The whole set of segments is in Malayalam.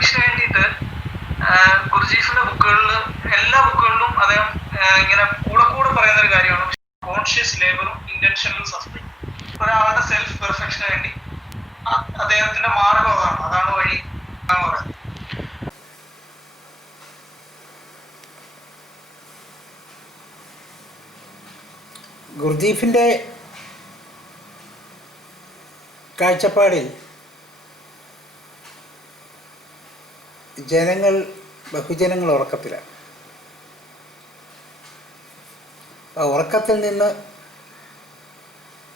പെർഫെക്ഷന് വേണ്ടിയിട്ട് ഗുർജീഫിന്റെ ബുക്കുകളിൽ എല്ലാ ബുക്കുകളിലും അദ്ദേഹം ഇങ്ങനെ കൂടെ പറയുന്ന ഒരു കാര്യമാണ് കോൺഷ്യസ് ലേബറും ഇന്റൻഷണൽ സഫറിങ്. ഒരാളുടെ സെൽഫ് പെർഫെക്ഷന് വേണ്ടി അദ്ദേഹത്തിന്റെ മാർഗം അതാണ് വഴി എന്നാണ് പറയുന്നത്. ഗുർജീഫിൻ്റെ കാഴ്ചപ്പാടിൽ ബഹുജനങ്ങൾ ഉറക്കത്തിലാണ്.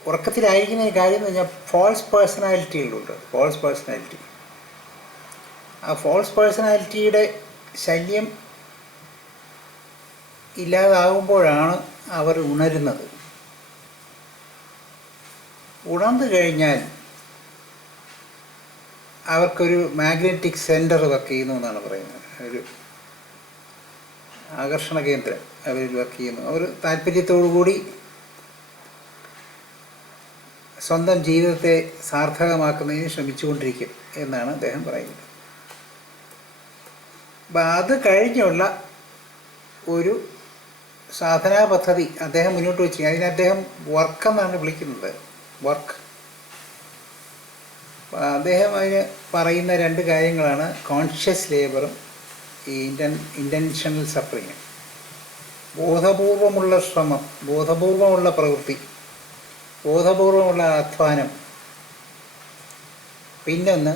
ഉറക്കത്തിലായിരിക്കുന്ന കാര്യം എന്ന് പറഞ്ഞാൽ ഫോൾസ് പേഴ്സണാലിറ്റികളുണ്ട്. ആ ഫോൾസ് പേഴ്സണാലിറ്റിയുടെ ശല്യം ഇല്ലാതാകുമ്പോഴാണ് അവർ ഉണരുന്നത്. ഉണർന്നു കഴിഞ്ഞാൽ അവർക്കൊരു മാഗ്നറ്റിക് സെൻറ്റർ വർക്ക് ചെയ്യുന്നു എന്നാണ് പറയുന്നത്. ഒരു ആകർഷണ കേന്ദ്രം അവരിൽ വർക്ക് ചെയ്യുന്നു. അവർ താല്പര്യത്തോടു കൂടി സ്വന്തം ജീവിതത്തെ സാർത്ഥകമാക്കുന്നതിന് ശ്രമിച്ചുകൊണ്ടിരിക്കും എന്നാണ് അദ്ദേഹം പറയുന്നത്. അപ്പം അത് കഴിഞ്ഞുള്ള ഒരു സാധനാ പദ്ധതി അദ്ദേഹം മുന്നോട്ട് വെച്ചു. അതിനെ അദ്ദേഹം വർക്ക് എന്നാണ് വിളിക്കുന്നത്. വർക്ക്. അദ്ദേഹം അതിന് പറയുന്ന രണ്ട് കാര്യങ്ങളാണ് കോൺഷ്യസ് ലേബറും ഈ ഇൻറ്റൻഷണൽ സഫറിങ്. ബോധപൂർവമുള്ള ശ്രമം, ബോധപൂർവമുള്ള പ്രവൃത്തി, ബോധപൂർവമുള്ള അധ്വാനം. പിന്നൊന്ന്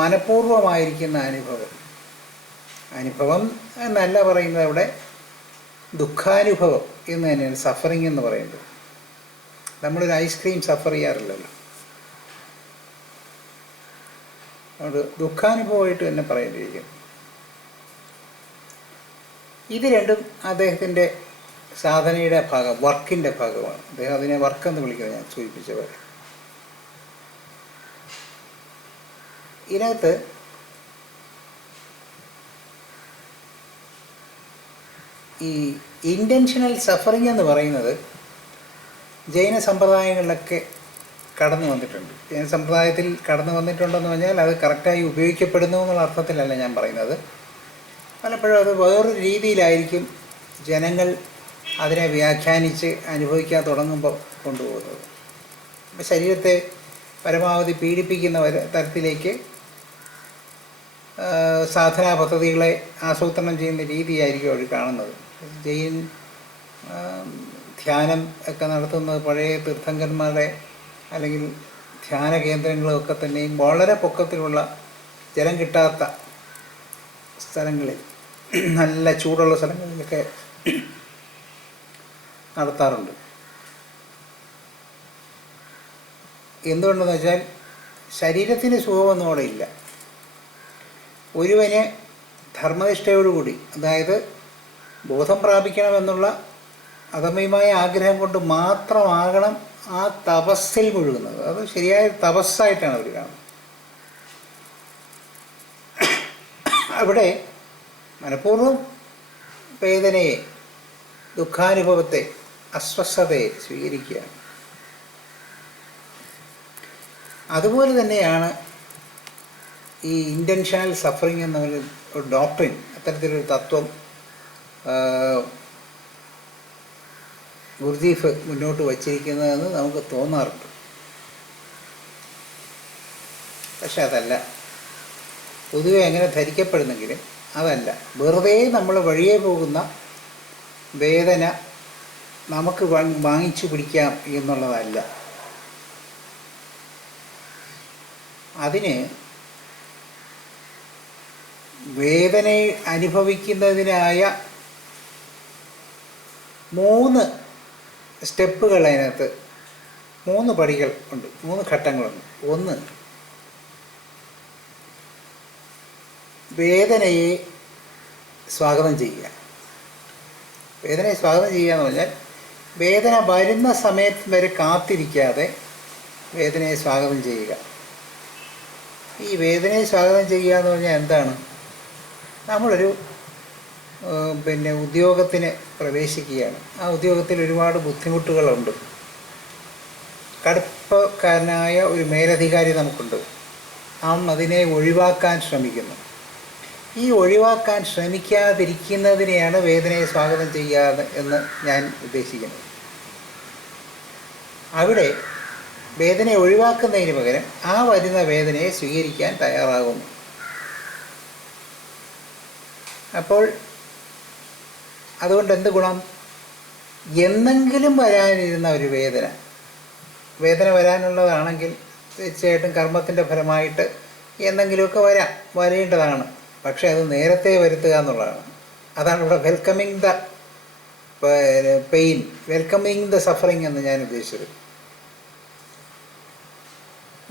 മനഃപൂർവമായിരിക്കുന്ന അനുഭവം എന്നല്ല പറയുന്നത്, അവിടെ ദുഃഖാനുഭവം എന്ന് തന്നെയാണ് സഫറിങ് എന്ന് പറയുന്നത്. നമ്മളൊരു ഐസ്ക്രീം സഫർ ചെയ്യാറില്ലല്ലോ, അതുകൊണ്ട് ദുഃഖാനുഭവമായിട്ട് തന്നെ പറയേണ്ടിയിരിക്കും. ഇത് രണ്ടും അദ്ദേഹത്തിൻ്റെ സാധനയുടെ വർക്കിൻ്റെ ഭാഗമാണ്. അദ്ദേഹം അതിനെ വർക്കെന്ന് വിളിക്കുന്നത് ഞാൻ സൂചിപ്പിച്ച പോലെ. ഇതിനകത്ത് ഈ ഇൻറ്റൻഷണൽ സഫറിങ് എന്ന് പറയുന്നത് ജൈന സമ്പ്രദായങ്ങളിലൊക്കെ കടന്നു വന്നിട്ടുണ്ട്. ജൈന സമ്പ്രദായത്തിൽ കടന്നു വന്നിട്ടുണ്ടെന്ന് പറഞ്ഞാൽ അത് കറക്റ്റായി ഉപയോഗിക്കപ്പെടുന്നു എന്നുള്ള അർത്ഥത്തിലല്ല ഞാൻ പറയുന്നത്. പലപ്പോഴും അത് വേറൊരു രീതിയിലായിരിക്കും ജനങ്ങൾ അതിനെ വ്യാഖ്യാനിച്ച് അനുഭവിക്കാൻ തുടങ്ങുമ്പോൾ കൊണ്ടുപോകുന്നത്. ശരീരത്തെ പരമാവധി പീഡിപ്പിക്കുന്ന തരത്തിലേക്ക് സാധനാ പദ്ധതികളെ ആസൂത്രണം ചെയ്യുന്ന രീതിയായിരിക്കും അവർ കാണുന്നത്. ജൈൻ ധ്യാനം ഒക്കെ നടത്തുന്നത് പഴയ തീർത്ഥങ്കന്മാരുടെ അല്ലെങ്കിൽ ധ്യാന കേന്ദ്രങ്ങളൊക്കെ തന്നെയും വളരെ പൊക്കത്തിലുള്ള ജലം കിട്ടാത്ത സ്ഥലങ്ങളിൽ, നല്ല ചൂടുള്ള സ്ഥലങ്ങളിലൊക്കെ നടത്താറുണ്ട്. എന്തുകൊണ്ടെന്ന് വെച്ചാൽ ശരീരത്തിന് സുഖമൊന്നും അവിടെ ഇല്ല. ഒരുവന് ധർമ്മനിഷ്ഠയോടുകൂടി, അതായത് ബോധം പ്രാപിക്കണമെന്നുള്ള അദമ്യമായ ആഗ്രഹം കൊണ്ട് മാത്രമാകണം ആ തപസ്സിൽ മുഴുകുന്നത്. അത് ശരിയായ തപസ്സായിട്ടാണ് അവർ കാണുന്നത്. അവിടെ മനഃപൂർവ്വം വേദനയെ, ദുഃഖാനുഭവത്തെ, അസ്വസ്ഥതയെ സ്വീകരിക്കുകയാണ്. അതുപോലെ തന്നെയാണ് ഈ ഇൻറ്റൻഷണൽ സഫറിങ് എന്നൊരു ഡോക്ട്രിൻ, അത്തരത്തിലൊരു തത്വം ഗുർജീഫ് മുന്നോട്ട് വച്ചിരിക്കുന്നതെന്ന് നമുക്ക് തോന്നാറുണ്ട്. പക്ഷെ അതല്ല, പൊതുവെ അങ്ങനെ ധരിക്കപ്പെടുന്നെങ്കിലും അതല്ല. വെറുതെ നമ്മൾ വഴിയെ പോകുന്ന വേദന നമുക്ക് വാങ്ങിച്ചു പിടിക്കാം എന്നുള്ളതല്ല. അതിന് വേദന അനുഭവിക്കുന്നതിനായ 3 സ്റ്റെപ്പുകൾ, അതിനകത്ത് 3 പടികൾ ഉണ്ട്, 3 ഘട്ടങ്ങളുണ്ട്. ഒന്ന്, വേദനയെ സ്വാഗതം ചെയ്യുക. വേദനയെ സ്വാഗതം ചെയ്യുക എന്ന് പറഞ്ഞാൽ വേദന വരുന്ന സമയത്ത് വരെ കാത്തിരിക്കാതെ വേദനയെ സ്വാഗതം ചെയ്യുക. ഈ വേദനയെ സ്വാഗതം ചെയ്യുക എന്ന് പറഞ്ഞാൽ എന്താണ്? നമ്മളൊരു ഉദ്യോഗത്തിന് പ്രവേശിക്കുകയാണ്. ആ ഉദ്യോഗത്തിൽ ഒരുപാട് ബുദ്ധിമുട്ടുകളുണ്ട്. കടുപ്പക്കാരനായ ഒരു മേലധികാരി നമുക്കുണ്ട്. നാം അതിനെ ഒഴിവാക്കാൻ ശ്രമിക്കുന്നു. ഈ ഒഴിവാക്കാൻ ശ്രമിക്കാതിരിക്കുന്നതിനെയാണ് വേദനയെ സ്വാഗതം ചെയ്യാതെ എന്ന് ഞാൻ ഉദ്ദേശിക്കുന്നത്. അവിടെ വേദനയെ ഒഴിവാക്കുന്നതിന് പകരം ആ വരുന്ന വേദനയെ സ്വീകരിക്കാൻ തയ്യാറാകുന്നു. അപ്പോൾ അതുകൊണ്ട് എന്ത് ഗുണം? എന്നെങ്കിലും വരാനിരുന്ന ഒരു വേദന വരാനുള്ളതാണെങ്കിൽ തീർച്ചയായിട്ടും കർമ്മത്തിൻ്റെ ഫലമായിട്ട് എന്തെങ്കിലുമൊക്കെ വരേണ്ടതാണ്. പക്ഷേ അത് നേരത്തെ വരുത്തുക എന്നുള്ളതാണ്. അതാണ് ഇവിടെ welcoming the pain, welcoming the suffering എന്ന് ഞാൻ ഉദ്ദേശിച്ചത്.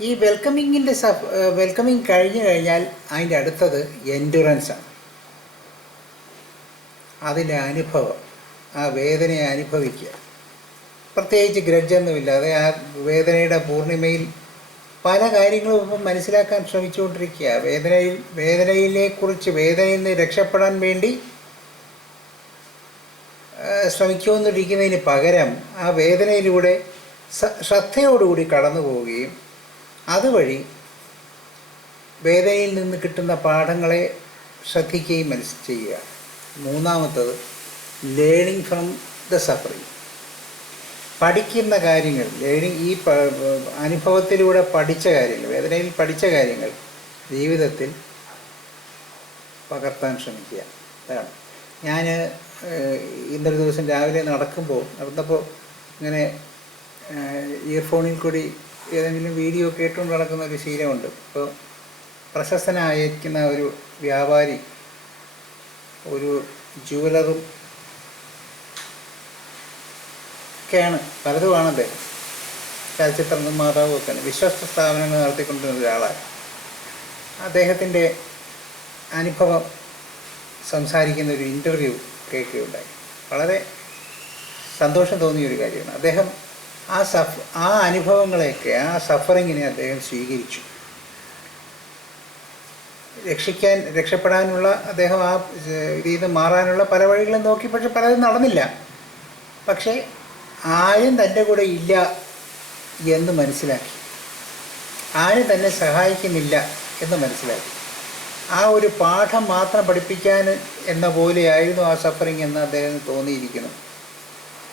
ഈ വെൽക്കമിങ് കഴിഞ്ഞു കഴിഞ്ഞാൽ അതിൻ്റെ അടുത്തത് എൻഡുറൻസാണ്. അതിൻ്റെ അനുഭവം, ആ വേദനയെ അനുഭവിക്കുക. പ്രത്യേകിച്ച് ഗ്രഡ്ജൊന്നുമില്ലാതെ ആ വേദനയുടെ പൂർണിമയിൽ പല കാര്യങ്ങളും ഇപ്പം മനസ്സിലാക്കാൻ ശ്രമിച്ചുകൊണ്ടിരിക്കുക. വേദനയിൽ നിന്ന് രക്ഷപ്പെടാൻ വേണ്ടി ശ്രമിച്ചുകൊണ്ടിരിക്കുന്നതിന് പകരം ആ വേദനയിലൂടെ ശ്രദ്ധയോടുകൂടി കടന്നു പോവുകയും അതുവഴി വേദനയിൽ നിന്ന് കിട്ടുന്ന പാഠങ്ങളെ ശ്രദ്ധിക്കുകയും ചെയ്യുക. മൂന്നാമത്തത് ലേണിംഗ് ഫ്രം ദ സഫറിങ്. പഠിക്കുന്ന കാര്യങ്ങൾ, ഈ അനുഭവത്തിലൂടെ പഠിച്ച കാര്യങ്ങൾ, വേദനയിൽ പഠിച്ച കാര്യങ്ങൾ ജീവിതത്തിൽ പകർത്താൻ ശ്രമിക്കുക. അതാണ് ഞാൻ ഇന്നൊരു ദിവസം രാവിലെ നടന്നപ്പോൾ ഇങ്ങനെ ഇയർഫോണിൽ കൂടി ഏതെങ്കിലും വീഡിയോ കേട്ടുകൊണ്ട് നടക്കുന്ന ഒരു ശീലമുണ്ട്. അപ്പോൾ പ്രശസ്തനായിരിക്കുന്ന ഒരു വ്യാപാരി, ഒരു ജുവലറും ഒക്കെയാണ്, പലതുമാണ് അദ്ദേഹം. ചലച്ചിത്ര നിർമ്മാതാവും ഒക്കെയാണ്, വിശ്വസ്ത സ്ഥാപനങ്ങൾ നടത്തിക്കൊണ്ടിരുന്ന ഒരാളാണ്. അദ്ദേഹത്തിൻ്റെ അനുഭവം സംസാരിക്കുന്ന ഒരു ഇൻ്റർവ്യൂ കേൾക്കുകയുണ്ടായി. വളരെ സന്തോഷം തോന്നിയൊരു കാര്യമാണ്. അദ്ദേഹം ആ അനുഭവങ്ങളെയൊക്കെ, ആ സഫറിങ്ങിനെ അദ്ദേഹം സ്വീകരിച്ചു. രക്ഷപ്പെടാനുള്ള അദ്ദേഹം ആ ഇതിൽ നിന്ന് മാറാനുള്ള പല വഴികളും നോക്കി, പക്ഷെ പലതും നടന്നില്ല. പക്ഷേ ആരും തൻ്റെ കൂടെ ഇല്ല എന്ന് മനസ്സിലാക്കി, ആരും തന്നെ സഹായിക്കുന്നില്ല എന്ന് മനസ്സിലാക്കി. ആ ഒരു പാഠം മാത്രം പഠിപ്പിക്കാൻ എന്ന പോലെയായിരുന്നു ആ സഫറിങ് എന്ന് അദ്ദേഹത്തിന് തോന്നിയിരിക്കുന്നു.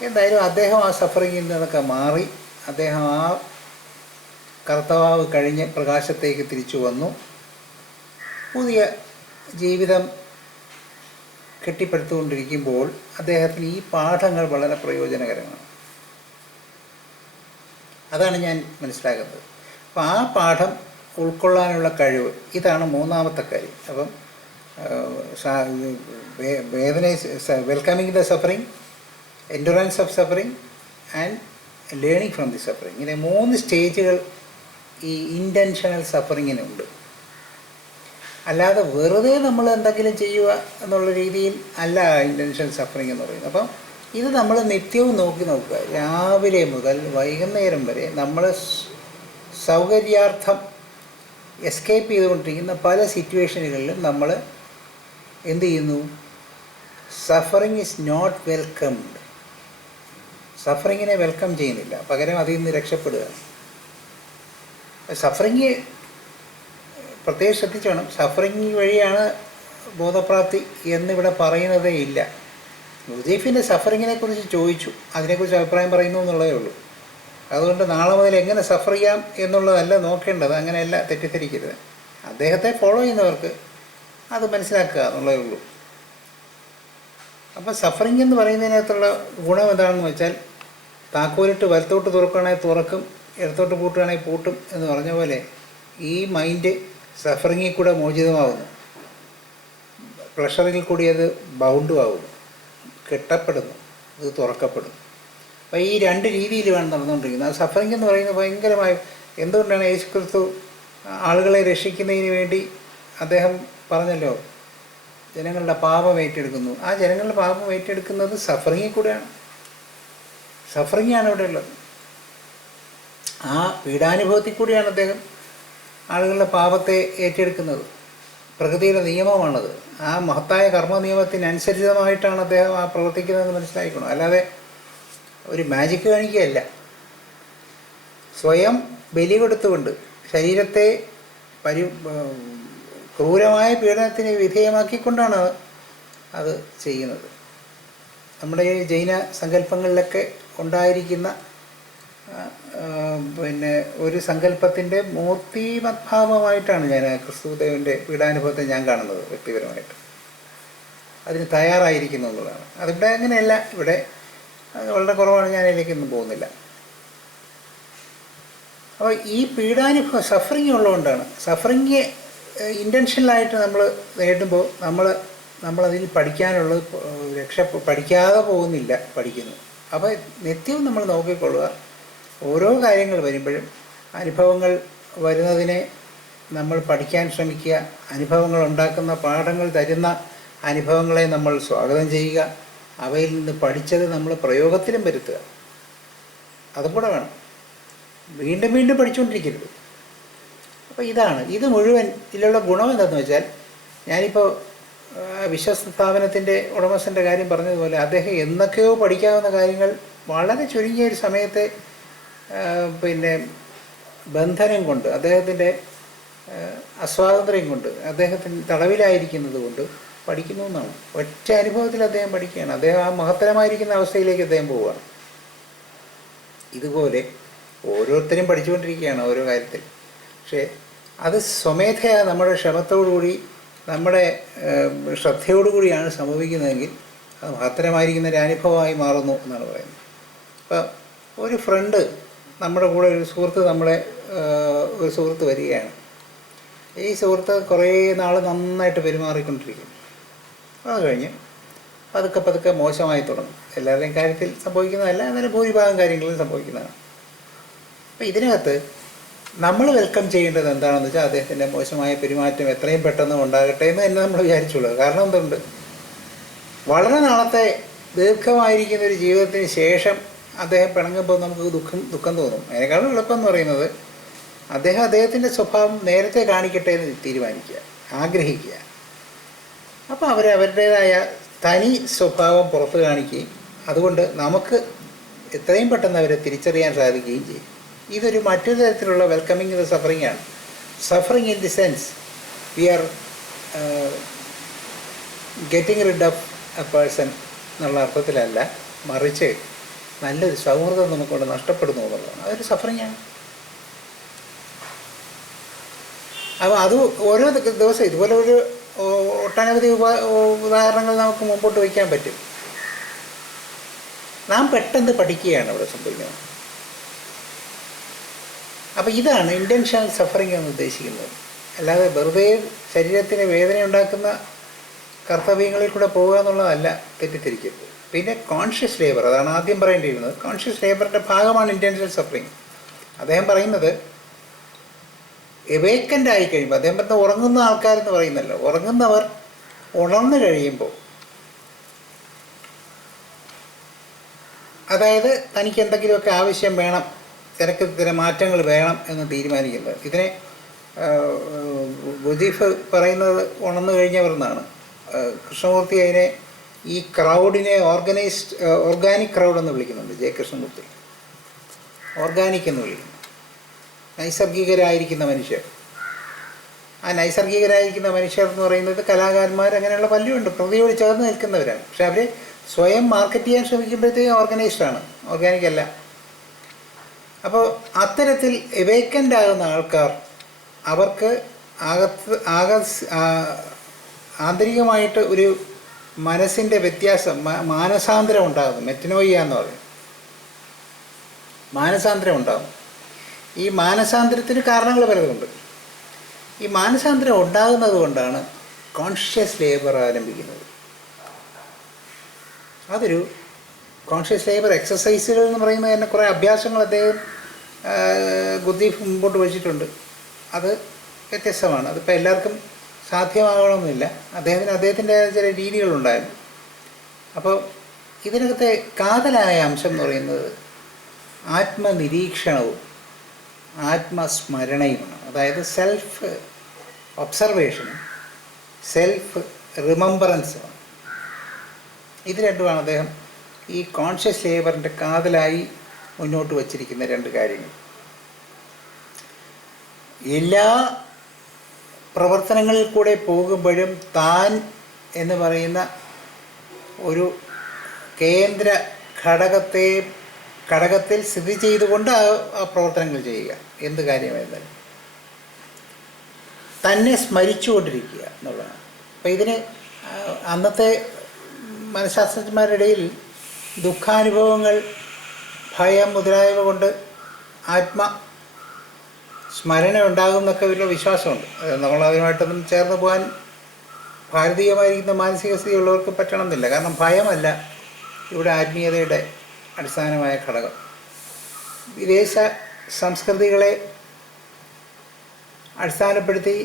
എന്തായാലും അദ്ദേഹം ആ സഫറിങ്ങിൽ നിന്നൊക്കെ മാറി അദ്ദേഹം ആ കർത്തവാവ് കഴിഞ്ഞ് പ്രകാശത്തേക്ക് തിരിച്ചു വന്നു. പുതിയ ജീവിതം കെട്ടിപ്പടുത്തുകൊണ്ടിരിക്കുമ്പോൾ അദ്ദേഹത്തിന് ഈ പാഠങ്ങൾ വളരെ പ്രയോജനകരമാണ്. അതാണ് ഞാൻ മനസ്സിലാക്കുന്നത്. അപ്പോൾ ആ പാഠം ഉൾക്കൊള്ളാനുള്ള കഴിവ്, ഇതാണ് മൂന്നാമത്തെ കാര്യം. അപ്പം welcoming the suffering, endurance of suffering and learning from the suffering. ഇങ്ങനെ 3 സ്റ്റേജുകൾ ഈ ഇൻറ്റൻഷണൽ സഫറിങ്ങിനുണ്ട്. അല്ലാതെ വെറുതെ നമ്മൾ എന്തെങ്കിലും ചെയ്യുക എന്നുള്ള രീതിയിൽ അല്ല ഇൻറ്റൻഷണൽ സഫറിങ് എന്ന് പറയുന്നത്. അപ്പം ഇത് നമ്മൾ നിത്യവും നോക്കുക. രാവിലെ മുതൽ വൈകുന്നേരം വരെ നമ്മൾ സൗകര്യാർത്ഥം എസ്കേപ്പ് ചെയ്തുകൊണ്ടിരിക്കുന്ന പല സിറ്റുവേഷനുകളിലും നമ്മൾ എന്ത് ചെയ്യുന്നു? Suffering is not welcomed. സഫറിങ്ങിനെ വെൽക്കം ചെയ്യുന്നില്ല, പകരം അതിൽ നിന്ന് രക്ഷപ്പെടുക. സഫറിങ് പ്രത്യേകം ശ്രദ്ധിച്ചു വേണം. സഫറിങ് വഴിയാണ് ബോധപ്രാപ്തി എന്നിവിടെ പറയുന്നതേ ഇല്ല. റുജീഫിൻ്റെ സഫറിങ്ങിനെ കുറിച്ച് ചോദിച്ചു, അതിനെക്കുറിച്ച് അഭിപ്രായം പറയുന്നു എന്നുള്ളതേ ഉള്ളൂ. അതുകൊണ്ട് നാളെ മുതൽ എങ്ങനെ സഫർ ചെയ്യാം എന്നുള്ളതല്ല നോക്കേണ്ടത്, അങ്ങനെയല്ല, തെറ്റിദ്ധരിക്കരുത്. അദ്ദേഹത്തെ ഫോളോ ചെയ്യുന്നവർക്ക് അത് മനസ്സിലാക്കുക എന്നുള്ളതേ ഉള്ളൂ. അപ്പോൾ സഫറിങ് എന്ന് പറയുന്നതിനകത്തുള്ള ഗുണം എന്താണെന്ന് വെച്ചാൽ, താക്കോലിട്ട് വലത്തോട്ട് തുറക്കുകയാണെങ്കിൽ തുറക്കും, ഇടത്തോട്ട് പൂട്ടുകയാണെങ്കിൽ പൂട്ടും എന്ന് പറഞ്ഞ പോലെ ഈ മൈൻഡ് സഫറിങ്ങിൽ കൂടെ മോചിതമാവുന്നു. പ്ലഷറിൽ കൂടി അത് ബൗണ്ടും ആവുന്നു, കെട്ടപ്പെടുന്നു, അത് തുറക്കപ്പെടുന്നു. അപ്പോൾ ഈ 2 രീതിയിലുമാണ് നടന്നുകൊണ്ടിരിക്കുന്നത്. ആ സഫറിങ് എന്ന് പറയുന്നത് ഭയങ്കരമായി, എന്തുകൊണ്ടാണ് യേശുക്രിസ്തു ആളുകളെ രക്ഷിക്കുന്നതിന് വേണ്ടി അദ്ദേഹം പറഞ്ഞല്ലോ, ജനങ്ങളുടെ പാപം ഏറ്റെടുക്കുന്നു. ആ ജനങ്ങളുടെ പാപം ഏറ്റെടുക്കുന്നത് സഫറിങ്ങിൽ കൂടെയാണ്. സഫറിങ്ങാണ് ഇവിടെ ഉള്ളത്. ആ പീഡാനുഭവത്തിൽ കൂടിയാണ് അദ്ദേഹം ആളുകളുടെ പാപത്തെ ഏറ്റെടുക്കുന്നത്. പ്രകൃതിയുടെ നിയമമാണത്. ആ മഹത്തായ കർമ്മ നിയമത്തിനനുസരിതമായിട്ടാണ് അദ്ദേഹം ആ പ്രവർത്തിക്കുന്നതെന്ന് മനസ്സിലാക്കണം. അല്ലാതെ ഒരു മാജിക്ക് കാണിക്കുകയല്ല. സ്വയം ബലി കൊടുത്തുകൊണ്ട്, ശരീരത്തെ ക്രൂരമായ പീഡനത്തിന് വിധേയമാക്കിക്കൊണ്ടാണ് അത് ചെയ്യുന്നത്. നമ്മുടെ ഈ ജൈന സങ്കല്പങ്ങളിലൊക്കെ ഉണ്ടായിരിക്കുന്ന പിന്നെ ഒരു സങ്കല്പത്തിൻ്റെ മൂർത്തിമദ്ഭാവമായിട്ടാണ് ഞാൻ ക്രിസ്തുദേവൻ്റെ പീഡാനുഭവത്തെ ഞാൻ കാണുന്നത് വ്യക്തിപരമായിട്ട്. അതിന് തയ്യാറായിരിക്കുന്നു എന്നുള്ളതാണ്. അതിവിടെ അങ്ങനെയല്ല, ഇവിടെ വളരെ കുറവാണ്, ഞാൻ അതിലേക്കൊന്നും പോകുന്നില്ല. അപ്പോൾ ഈ പീഡാനുഭവം സഫറിങ് ഉള്ളതുകൊണ്ടാണ്. സഫറിങ് ഇൻറ്റൻഷനലായിട്ട് നമ്മൾ നേടുമ്പോൾ നമ്മളതിൽ പഠിക്കാനുള്ളത് പഠിക്കാതെ പോകുന്നില്ല, പഠിക്കുന്നു. അപ്പോൾ നിത്യവും നമ്മൾ നോക്കിക്കൊള്ളുക, ഓരോ കാര്യങ്ങൾ വരുമ്പോഴും അനുഭവങ്ങൾ വരുന്നതിനെ നമ്മൾ പഠിക്കാൻ ശ്രമിക്കുക, അനുഭവങ്ങൾ ഉണ്ടാക്കുന്ന പാഠങ്ങൾ തരുന്ന അനുഭവങ്ങളെ നമ്മൾ സ്വാഗതം ചെയ്യുക, അവയിൽ നിന്ന് പഠിച്ചത് നമ്മൾ പ്രയോഗത്തിലും വരുത്തുക. അതും കൂടെ വേണം. വീണ്ടും വീണ്ടും പഠിച്ചുകൊണ്ടിരിക്കരുത്. അപ്പോൾ ഇത് മുഴുവൻ ഇതിലുള്ള ഗുണം എന്താണെന്ന് വെച്ചാൽ, ഞാനിപ്പോൾ വിശ്വസ്ത സ്ഥാപനത്തിൻ്റെ ഉടമസ്ഥൻ്റെ കാര്യം പറഞ്ഞതുപോലെ അദ്ദേഹം എന്നൊക്കെയോ പഠിക്കാവുന്ന കാര്യങ്ങൾ വളരെ ചുരുങ്ങിയ ഒരു സമയത്തെ പിന്നെ ബന്ധനം കൊണ്ട്, അദ്ദേഹത്തിൻ്റെ അസ്വാതന്ത്ര്യം കൊണ്ട്, അദ്ദേഹത്തിന് തടവിലായിരിക്കുന്നത് കൊണ്ട് പഠിക്കുന്നു എന്നാണ്. ഒറ്റ അനുഭവത്തിൽ അദ്ദേഹം പഠിക്കുകയാണ്. അദ്ദേഹം ആ മഹത്തരമായിരിക്കുന്ന അവസ്ഥയിലേക്ക് അദ്ദേഹം പോവുകയാണ്. ഇതുപോലെ ഓരോരുത്തരും പഠിച്ചുകൊണ്ടിരിക്കുകയാണ് ഓരോ കാര്യത്തിൽ. പക്ഷേ അത് സ്വമേധയാ നമ്മുടെ ക്ഷമത്തോടുകൂടി, നമ്മുടെ ശ്രദ്ധയോടുകൂടിയാണ് സംഭവിക്കുന്നതെങ്കിൽ അത് മഹത്തരമായിരിക്കുന്ന ഒരു അനുഭവമായി മാറുന്നു എന്നാണ് പറയുന്നത്. അപ്പോൾ ഒരു ഫ്രണ്ട്, നമ്മുടെ കൂടെ ഒരു സുഹൃത്ത് വരികയാണ്. ഈ സുഹൃത്ത് കുറേ നാൾ നന്നായിട്ട് പെരുമാറിക്കൊണ്ടിരിക്കും. അത് കഴിഞ്ഞ് പതുക്കെ മോശമായി തുടങ്ങും. എല്ലാവരുടെയും കാര്യത്തിൽ സംഭവിക്കുന്നതല്ല, എന്നാലും ഭൂരിഭാഗം കാര്യങ്ങളിൽ സംഭവിക്കുന്നതാണ്. അപ്പോൾ ഇതിനകത്ത് നമ്മൾ വെൽക്കം ചെയ്യേണ്ടത് എന്താണെന്ന് വെച്ചാൽ, അദ്ദേഹത്തിൻ്റെ മോശമായ പെരുമാറ്റം എത്രയും പെട്ടെന്ന് ഉണ്ടാകട്ടെ എന്ന് തന്നെ നമ്മൾ വിചാരിച്ചുള്ളൂ. കാരണം എന്തുകൊണ്ട്, വളരെ നാളത്തെ ദീർഘമായിരിക്കുന്ന ഒരു ജീവിതത്തിന് ശേഷം അദ്ദേഹം പിണങ്ങുമ്പോൾ നമുക്ക് ദുഃഖം തോന്നും. അതിനേക്കാളും എളുപ്പം എന്ന് പറയുന്നത്, അദ്ദേഹത്തിൻ്റെ സ്വഭാവം നേരത്തെ കാണിക്കട്ടെ എന്ന് തീരുമാനിക്കുക, ആഗ്രഹിക്കുക. അപ്പോൾ അവരുടേതായ തനി സ്വഭാവം പുറത്ത് കാണിക്കുകയും അതുകൊണ്ട് നമുക്ക് എത്രയും പെട്ടെന്ന് അവരെ തിരിച്ചറിയാൻ സാധിക്കുകയും ചെയ്യും. ഇതൊരു മറ്റൊരു തരത്തിലുള്ള വെൽക്കമിങ് ദ സഫറിങ് ആണ്. Suffering in the sense V are getting rid of A person എന്നുള്ള അർത്ഥത്തിലല്ല, മറിച്ച് നല്ലൊരു സൗഹൃദം നമുക്കൊണ്ട് നഷ്ടപ്പെടുന്നു എന്നുള്ളതാണ്. അതൊരു സഫറിങ്ങാണ്. അപ്പോൾ അത് ഓരോ ദിവസം ഇതുപോലെ ഒരു ഒട്ടനവധി ഉദാഹരണങ്ങൾ നമുക്ക് മുമ്പോട്ട് വയ്ക്കാൻ പറ്റും. നാം പെട്ടെന്ന് പഠിക്കുകയാണ് ഇവിടെ സംഭവിക്കുന്നത്. അപ്പോൾ ഇതാണ് ഇൻറ്റൻഷണൽ സഫറിങ് എന്ന് ഉദ്ദേശിക്കുന്നത്. അല്ലാതെ വെറുതെ ശരീരത്തിന് വേദന ഉണ്ടാക്കുന്ന കർത്തവ്യങ്ങളിൽ കൂടെ പോകുക എന്നുള്ളതല്ല, തെറ്റിദ്ധരിക്കരുത്. പിന്നെ കോൺഷ്യസ് ലേബർ, അതാണ് ആദ്യം പറയേണ്ടിയിരുന്നത്. കോൺഷ്യസ് ലേബറിൻ്റെ ഭാഗമാണ് ഇൻറ്റൻഷണൽ സഫറിങ്. അദ്ദേഹം പറയുന്നത് എവേക്കൻ്റ് ആയി കഴിയുമ്പോൾ, അദ്ദേഹം പറഞ്ഞ ഉറങ്ങുന്ന ആൾക്കാരെന്ന് പറയുന്നല്ലോ, ഉറങ്ങുന്നവർ ഉണർന്നു കഴിയുമ്പോൾ, അതായത് തനിക്ക് എന്തെങ്കിലുമൊക്കെ ആവശ്യം വേണം, ചില മാറ്റങ്ങൾ വേണം എന്ന് തീരുമാനിക്കുന്നത്. ഇതിനെ ബുദീഫ് പറയുന്നത് ഉണർന്നു കഴിഞ്ഞവർ എന്നാണ്. കൃഷ്ണമൂർത്തി അതിനെ, ഈ ക്രൗഡിനെ ഓർഗാനിക് ക്രൗഡ് എന്ന് വിളിക്കുന്നുണ്ട്. ജെ കൃഷ്ണമൂർത്തി ഓർഗാനിക് എന്ന് വിളിക്കുന്നു. നൈസർഗികരായിരിക്കുന്ന മനുഷ്യർ. ആ നൈസർഗികരായിരിക്കുന്ന മനുഷ്യർ എന്ന് പറയുന്നത് കലാകാരന്മാർ, അങ്ങനെയുള്ള പലരുണ്ട്, പ്രകൃതിയോട് ചേർന്ന് നിൽക്കുന്നവരാണ്. പക്ഷെ അവർ സ്വയം മാർക്കറ്റ് ചെയ്യാൻ ശ്രമിക്കുമ്പോഴത്തേക്കും ഓർഗനൈസ്ഡാണ്, ഓർഗാനിക് അല്ല. അപ്പോൾ അത്തരത്തിൽ എവേക്കൻ്റ് ആകുന്ന ആൾക്കാർ, അവർക്ക് ആന്തരികമായിട്ട് ഒരു മനസ്സിൻ്റെ വ്യത്യാസം, മാനസാന്തരം ഉണ്ടാകുന്നു. മെറ്റനോയിയ എന്ന് പറയും, മാനസാന്തരം ഉണ്ടാകും. ഈ മാനസാന്തരത്തിന് കാരണങ്ങൾ പലതുണ്ട്. ഈ മാനസാന്തരം ഉണ്ടാകുന്നത് കൊണ്ടാണ് കോൺഷ്യസ് ലേബർ ആരംഭിക്കുന്നത്. അതൊരു കോൺഷ്യസ് ലേബർ എക്സസൈസുകൾ എന്ന് പറയുന്നത് തന്നെ കുറേ അഭ്യാസങ്ങൾ അദ്ദേഹം ഗുദ്ദീഫ് മുമ്പോട്ട് വച്ചിട്ടുണ്ട്. അത് വ്യത്യസ്തമാണ്. അതിപ്പോൾ എല്ലാവർക്കും സാധ്യമാകണമെന്നില്ല. അദ്ദേഹത്തിൻ്റെ ചില രീതികളുണ്ടായിരുന്നു. അപ്പോൾ ഇതിനകത്തെ കാതലായ അംശം എന്ന് പറയുന്നത് ആത്മനിരീക്ഷണവും ആത്മസ്മരണയുമാണ്. അതായത് സെൽഫ് ഒബ്സർവേഷനും സെൽഫ് റിമംബറൻസുമാണ്. ഇത് രണ്ടുമാണ് അദ്ദേഹം ഈ കോൺഷ്യസ് ലേബറിൻ്റെ കാതലായി മുന്നോട്ട് വച്ചിരിക്കുന്ന രണ്ട് കാര്യങ്ങൾ. എല്ലാ പ്രവർത്തനങ്ങളിൽ കൂടെ പോകുമ്പോഴും താൻ എന്ന് പറയുന്ന ഒരു കേന്ദ്ര ഘടകത്തിൽ സ്ഥിതി ചെയ്തുകൊണ്ട് ആ പ്രവർത്തനങ്ങൾ ചെയ്യുക. എന്ത് കാര്യമായിരുന്നാലും തന്നെ സ്മരിച്ചുകൊണ്ടിരിക്കുക എന്നുള്ളതാണ്. അപ്പോൾ ഇതിന് അന്നത്തെ മനഃശാസ്ത്രജ്ഞന്മാരുടെ ഇടയിൽ ദുഃഖാനുഭവങ്ങൾ, ഭയം മുതലായവ കൊണ്ട് സ്മരണ ഉണ്ടാകും എന്നൊക്കെ ഒരു വിശ്വാസമുണ്ട്. നമ്മളതിനുമായിട്ടൊന്നും ചേർന്ന് പോകാൻ ഭാരതീയമായിരിക്കുന്ന മാനസിക സ്ഥിതിയുള്ളവർക്ക് പറ്റണമെന്നില്ല. കാരണം ഭയമല്ല ഇവിടെ ആത്മീയതയുടെ അടിസ്ഥാനമായ ഘടകം. വിദേശ സംസ്കൃതികളെ അടിസ്ഥാനപ്പെടുത്തി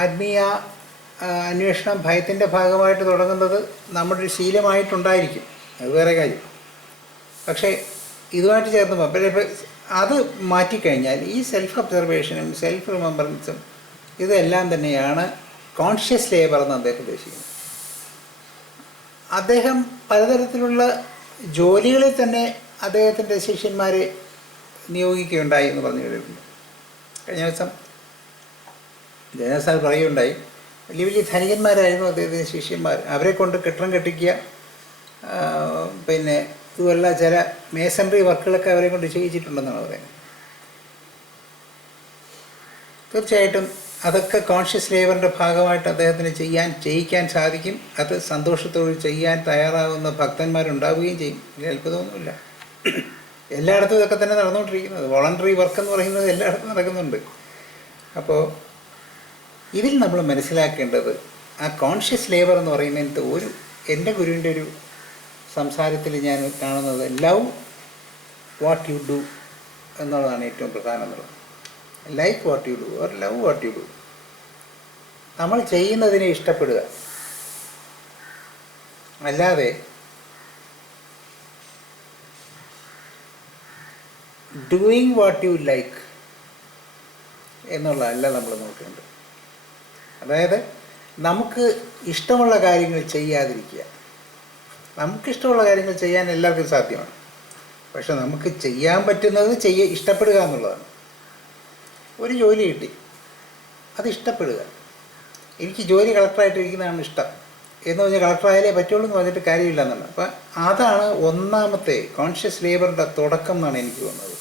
ആത്മീയ അന്വേഷണം ഭയത്തിൻ്റെ ഭാഗമായിട്ട് തുടങ്ങുന്നത് നമ്മുടെ ഒരു ശീലമായിട്ടുണ്ടായിരിക്കും, അത് വേറെ കാര്യം. പക്ഷേ ഇതുമായിട്ട് ചേർന്ന് പോകും. അത് മാറ്റിക്കഴിഞ്ഞാൽ ഈ സെൽഫ് ഒബ്സർവേഷനും സെൽഫ് റിമെമ്പറൻസും ഇതെല്ലാം തന്നെയാണ് കോൺഷ്യസ് ലേബർ എന്ന് അദ്ദേഹം ഉദ്ദേശിക്കുന്നത്. അദ്ദേഹം പലതരത്തിലുള്ള ജോലികളിൽ തന്നെ അദ്ദേഹത്തിൻ്റെ ശിഷ്യന്മാരെ നിയോഗിക്കുകയുണ്ടായി എന്ന് പറഞ്ഞു കേട്ടിട്ടുണ്ട്. കഴിഞ്ഞ ദിവസം ജനസാർ പറയുകയുണ്ടായി, വലിയ വലിയ ധനികന്മാരായിരുന്നു അദ്ദേഹത്തിൻ്റെ ശിഷ്യന്മാർ. അവരെ കൊണ്ട് കെട്ടിടം കെട്ടിക്കുക, പിന്നെ ഇതുപോലുള്ള ചില മേസൺറി വർക്കുകളൊക്കെ അവരെ കൊണ്ട് ചെയ്യിച്ചിട്ടുണ്ടെന്നാണ് പറയുന്നത്. തീർച്ചയായിട്ടും അതൊക്കെ കോൺഷ്യസ് ലേബറിൻ്റെ ഭാഗമായിട്ട് അദ്ദേഹത്തിന് ചെയ്യിക്കാൻ സാധിക്കും. അത് സന്തോഷത്തോട് ചെയ്യാൻ തയ്യാറാകുന്ന ഭക്തന്മാരുണ്ടാവുകയും ചെയ്യും. ഇതിൽ അത്ഭുതമൊന്നുമില്ല. എല്ലായിടത്തും ഇതൊക്കെ തന്നെ നടന്നുകൊണ്ടിരിക്കുന്നത്. വോളണ്ടറി വർക്ക് എന്ന് പറയുന്നത് എല്ലായിടത്തും നടക്കുന്നുണ്ട്. അപ്പോൾ ഇതിൽ നമ്മൾ മനസ്സിലാക്കേണ്ടത് ആ കോൺഷ്യസ് ലേബർ എന്ന് പറയുന്നതിനകത്ത് എൻ്റെ ഗുരുവിൻ്റെ ഒരു സംസാരത്തിൽ ഞാൻ കാണുന്നത് ലവ് വാട്ട് യു ഡു എന്നുള്ളതാണ് ഏറ്റവും പ്രധാനം എന്നുള്ളത്. Like what you do or love what you do. നമ്മൾ ചെയ്യുന്നതിനെ ഇഷ്ടപ്പെടുക, അല്ലാതെ ഡൂയിങ് വാട്ട് യു ലൈക്ക് എന്നുള്ളതല്ല നമ്മൾ നോക്കേണ്ടത്. അതായത് നമുക്ക് ഇഷ്ടമുള്ള കാര്യങ്ങൾ ചെയ്യാതിരിക്കുക. നമുക്കിഷ്ടമുള്ള കാര്യങ്ങൾ ചെയ്യാൻ എല്ലാവർക്കും സാധ്യമാണ്. പക്ഷെ നമുക്ക് ചെയ്യാൻ പറ്റുന്നത് ഇഷ്ടപ്പെടുക എന്നുള്ളതാണ്. ഒരു ജോലി കിട്ടി, അത് ഇഷ്ടപ്പെടുക. എനിക്ക് ജോലി കളക്ടറായിട്ടിരിക്കുന്നതാണ് ഇഷ്ടം എന്ന് പറഞ്ഞാൽ കളക്ടറായാലേ പറ്റുള്ളൂ എന്ന് പറഞ്ഞിട്ട് കാര്യമില്ല എന്നാണ്. അപ്പം അതാണ് ഒന്നാമത്തെ കോൺഷ്യസ് ലേബറിൻ്റെ തുടക്കം എന്നാണ് എനിക്ക് തോന്നുന്നത്.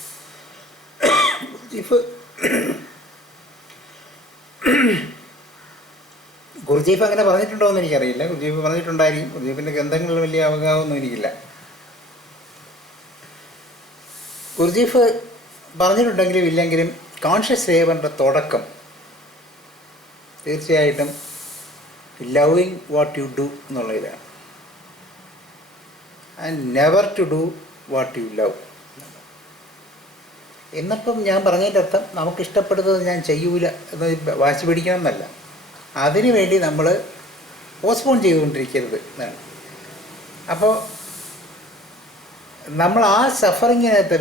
ഗുരുജീഫ് അങ്ങനെ പറഞ്ഞിട്ടുണ്ടോ എന്ന് എനിക്കറിയില്ല. ഗുരുജീഫ് പറഞ്ഞിട്ടുണ്ടായിരിക്കും. ഗുരുജീഫിൻ്റെ ഗ്രന്ഥങ്ങളിൽ വലിയ അവഗാഹമൊന്നും എനിക്കില്ല. ഗുരുജീഫ് പറഞ്ഞിട്ടുണ്ടെങ്കിലും ഇല്ലെങ്കിലും കോൺഷ്യസ് ലേബറിൻ്റെ തുടക്കം തീർച്ചയായിട്ടും ലവിങ് വാട്ട് യു ഡു എന്നുള്ള ഇതാണ്. And never to do what you love. എന്നിപ്പം ഞാൻ പറഞ്ഞതിൻ്റെ അർത്ഥം നമുക്കിഷ്ടപ്പെടുന്നത് ഞാൻ ചെയ്യൂല എന്ന് വാശി പിടിക്കണം എന്നല്ല. അതിനുവേണ്ടി നമ്മൾ പോസ്റ്റ്പോൺ ചെയ്തുകൊണ്ടിരിക്കരുത് എന്നാണ്. അപ്പോൾ നമ്മൾ ആ സഫറിങ്ങിനകത്ത്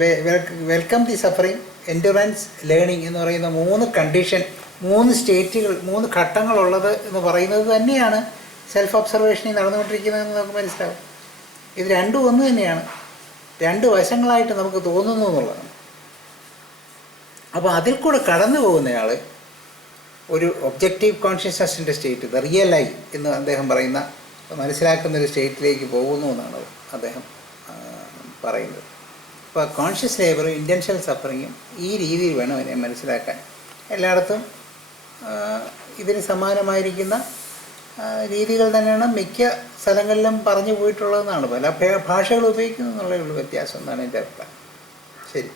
welcome the suffering, endurance, learning എന്ന് പറയുന്ന 3 കണ്ടീഷൻ, 3 സ്റ്റേറ്റുകൾ, 3 ഘട്ടങ്ങളുള്ളത് എന്ന് പറയുന്നത് തന്നെയാണ് സെൽഫ് ഒബ്സർവേഷനിൽ നടന്നുകൊണ്ടിരിക്കുന്നതെന്ന് നമുക്ക് മനസ്സിലാവും. ഇത് രണ്ടും ഒന്ന് തന്നെയാണ്, 2 വശങ്ങളായിട്ട് നമുക്ക് തോന്നുന്നു എന്നുള്ളതാണ്. അപ്പോൾ അതിൽ കൂടെ കടന്നു പോകുന്നയാൾ ഒരു ഒബ്ജക്റ്റീവ് കോൺഷ്യസ്നസിൻ്റെ സ്റ്റേറ്റ്, ദ റിയൽ ഐ എന്ന് അദ്ദേഹം പറയുന്ന മനസ്സിലാക്കുന്നൊരു സ്റ്റേറ്റിലേക്ക് പോകുന്നു എന്നാണ് അദ്ദേഹം പറയുന്നത്. അപ്പോൾ കോൺഷ്യസ് ലേബറും ഇൻറ്റൻഷണൽ സഫറിങ്ങും ഈ രീതിയിൽ വേണം അതിനെ മനസ്സിലാക്കാൻ. എല്ലായിടത്തും ഇതിന് സമാനമായിരിക്കുന്ന രീതികൾ തന്നെയാണ് മിക്ക സ്ഥലങ്ങളിലും പറഞ്ഞു പോയിട്ടുള്ളതെന്നാണ്. പല ഭാഷകൾ ഉപയോഗിക്കുന്നു എന്നുള്ളതേ ഉള്ളൂ വ്യത്യാസം എന്നാണ് എൻ്റെ അഭിപ്രായം. ശരി.